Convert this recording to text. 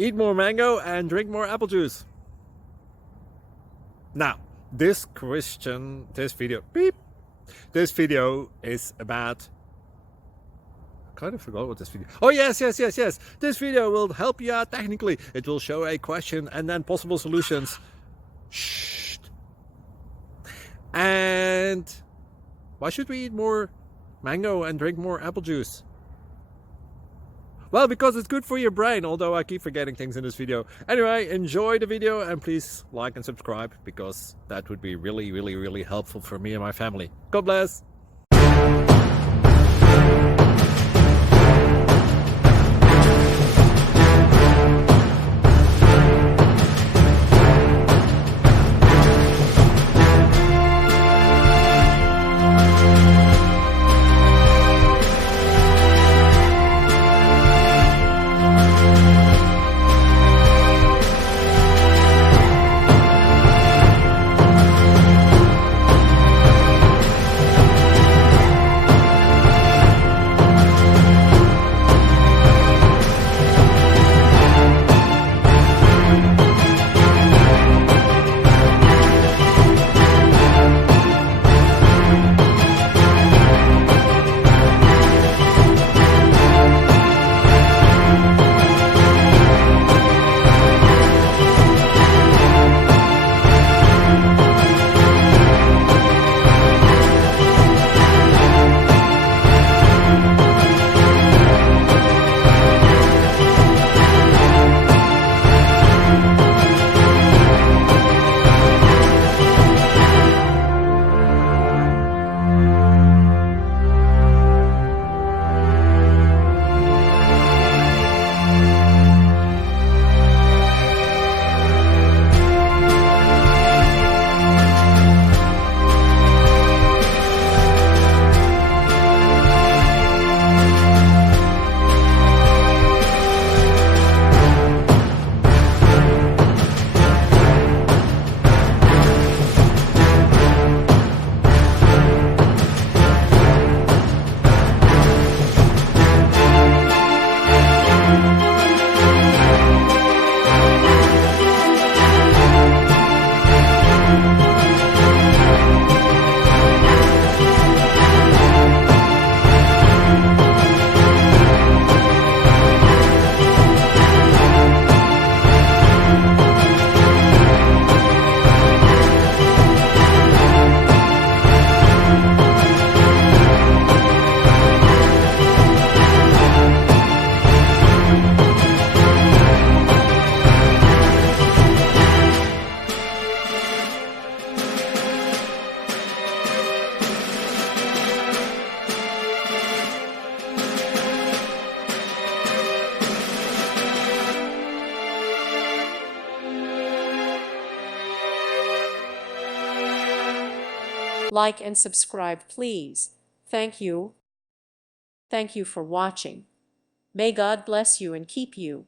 eat more mango and drink more apple juice. Now, this video is about, I kind of forgot what this video. Oh yes. This video will help you out technically. It will show a question and then possible solutions. Shh. And why should we eat more mango and drink more apple juice? Well, because it's good for your brain, although I keep forgetting things in this video. Anyway, enjoy the video and please like and subscribe, because that would be really helpful for me and my family. God bless! Like and subscribe, please. Thank you. Thank you for watching. May God bless you and keep you.